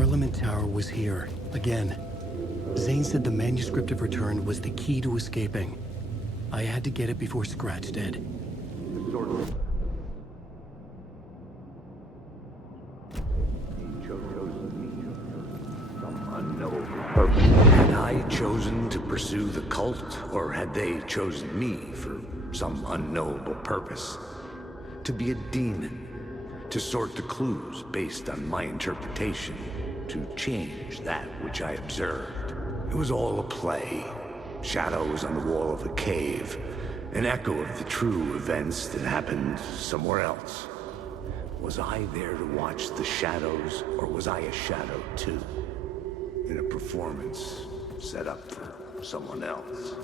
Parliament Tower was here, again. Zane said the manuscript of Return was the key to escaping. I had to get it before Scratch did. Had I chosen to pursue the cult, or had they chosen me for some unknowable purpose? To be a demon, to sort the clues based on my interpretation, to change that which I observed. It was all a play. Shadows on the wall of a cave, an echo of the true events that happened somewhere else. Was I there to watch the shadows, or was I a shadow too? In a performance set up for someone else.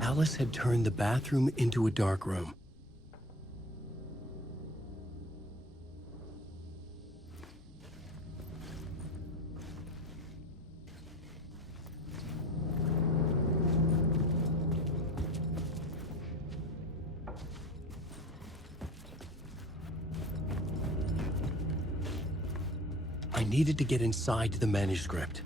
Alice had turned the bathroom into a dark room. I needed to get inside the manuscript.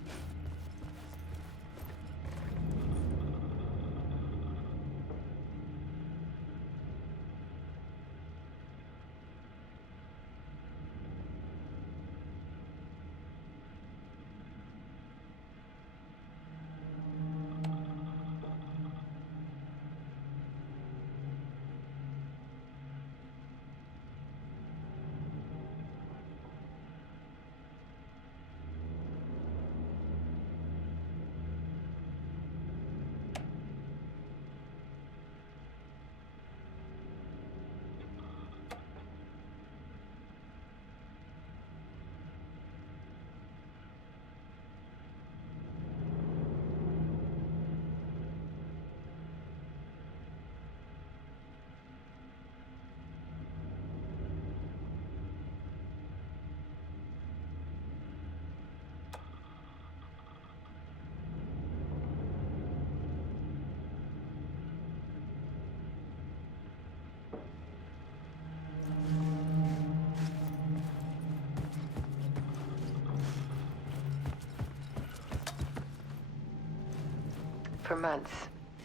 For months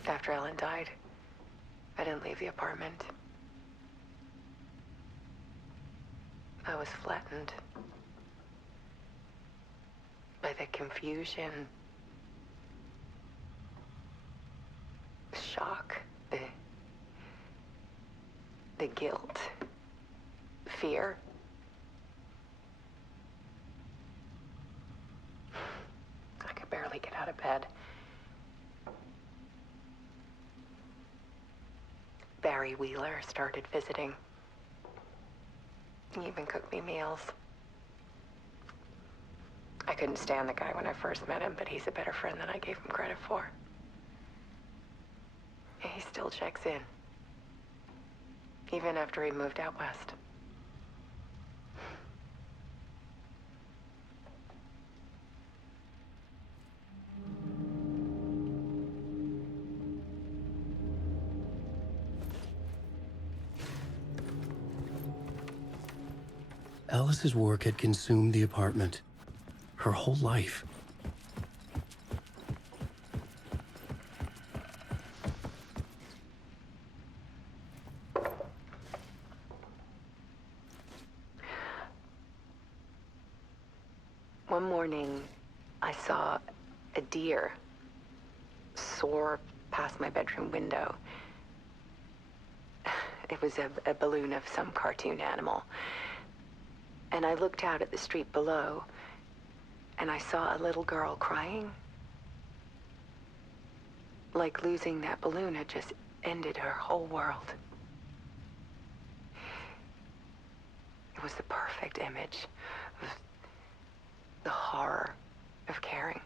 after Ellen died, I didn't leave the apartment. I was flattened by the confusion, shock, the guilt, fear. I could barely get out of bed. Barry Wheeler started visiting. He even cooked me meals. I couldn't stand the guy when I first met him, but he's a better friend than I gave him credit for. And he still checks in, even after he moved out west. Alice's work had consumed the apartment. Her whole life. One morning, I saw a deer soar past my bedroom window. It was a balloon of some cartoon animal. And I looked out at the street below, and I saw a little girl crying. Like losing that balloon had just ended her whole world. It was the perfect image of the horror of caring.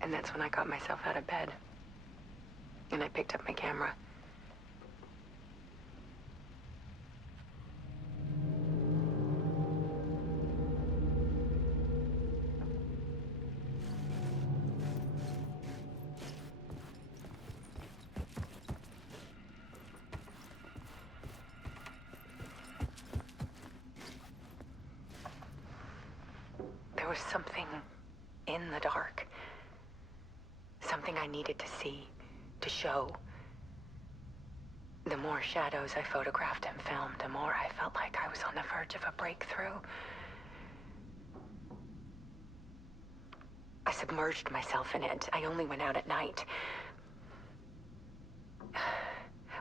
And that's when I got myself out of bed. And I picked up my camera. There was something in the dark. Something I needed to see, to show. The more shadows I photographed and filmed, the more I felt like I was on the verge of a breakthrough. I submerged myself in it. I only went out at night.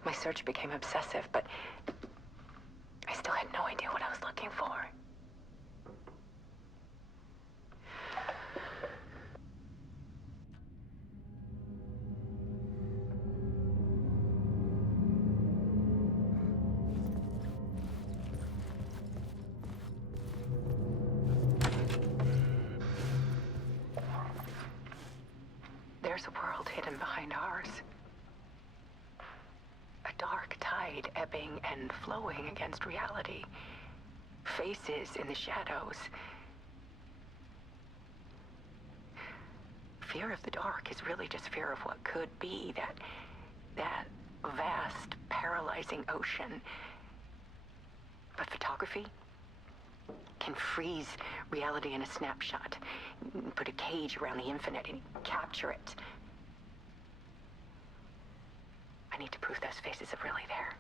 My search became obsessive, but I still had no idea what I was looking for. There's a world hidden behind ours. A dark tide ebbing and flowing against reality. Faces in the shadows. Fear of the dark is really just fear of what could be, that vast, paralyzing ocean. But photography can freeze reality in a snapshot. Put a cage around the infinite and capture it. I need to prove those faces are really there.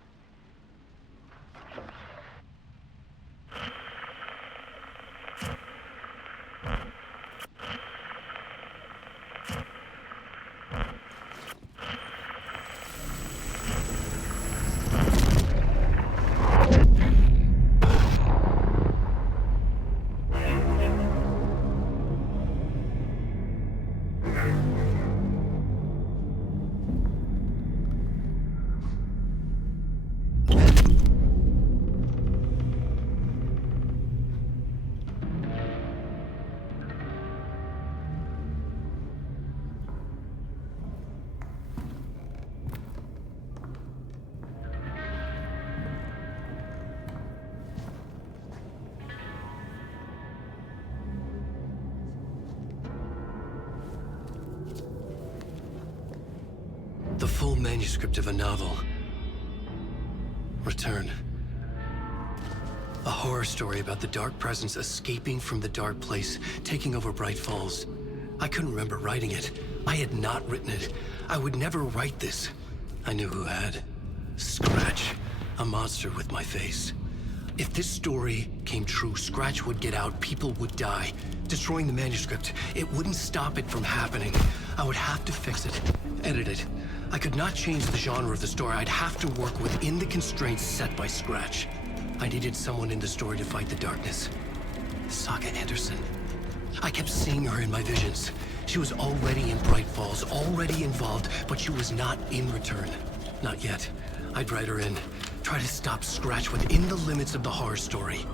The full manuscript of a novel. Return. A horror story about the dark presence escaping from the dark place, taking over Bright Falls. I couldn't remember writing it. I had not written it. I would never write this. I knew who had. Scratch. A monster with my face. If this story came true, Scratch would get out, people would die. Destroying the manuscript, it wouldn't stop it from happening. I would have to fix it, edit it. I could not change the genre of the story. I'd have to work within the constraints set by Scratch. I needed someone in the story to fight the darkness. Saga Anderson. I kept seeing her in my visions. She was already in Bright Falls, already involved, but she was not in Return. Not yet. I'd write her in. Try to stop Scratch within the limits of the horror story.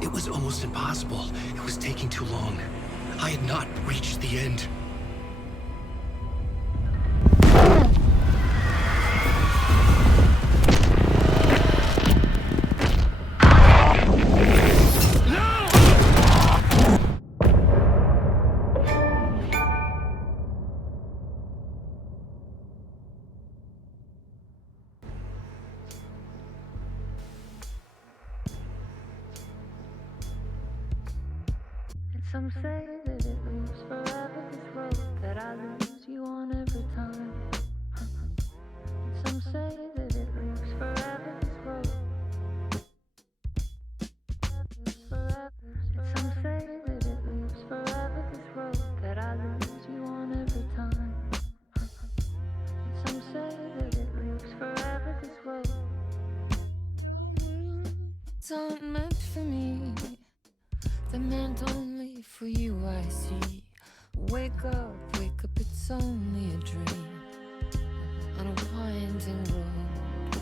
It was almost impossible. It was taking too long. I had not reached the end. Some say that it lives forever, this road that I lose you on every time. Some say that it lives forever, this road. Some say that it lives forever, this road that I lose you on every time. Some say that it lives forever, this road. It's not meant for me, they're meant only for you, I see. Wake up, it's only a dream on a winding road.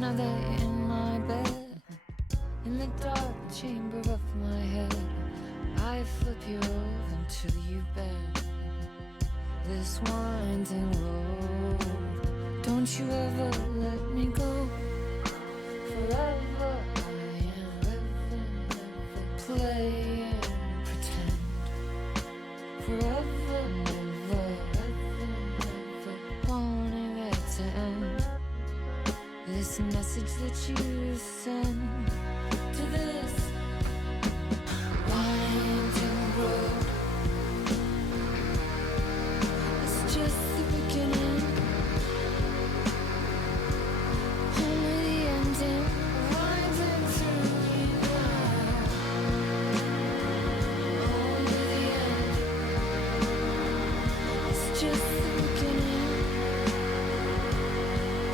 Now they're in my bed, in the dark chamber of my head. I flip you over until you bend this winding road. Don't you ever let me go. Forever I am play and pretend. Forever, never, wanting it to end. This message that you send to this winding road, it's just the beginning, only the ending. Winding through me now, only the ending. It's just the beginning,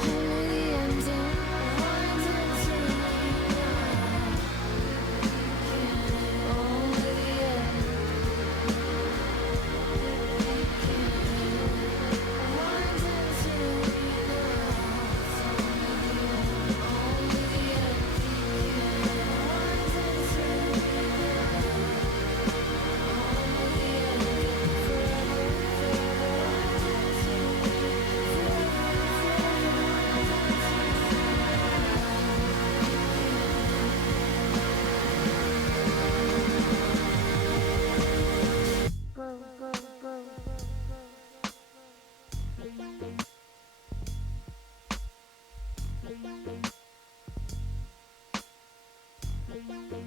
only the ending. Winding through me now, only the ending. Winding through me now, only the ending. Winding through me now, only the ending. Forever, forever.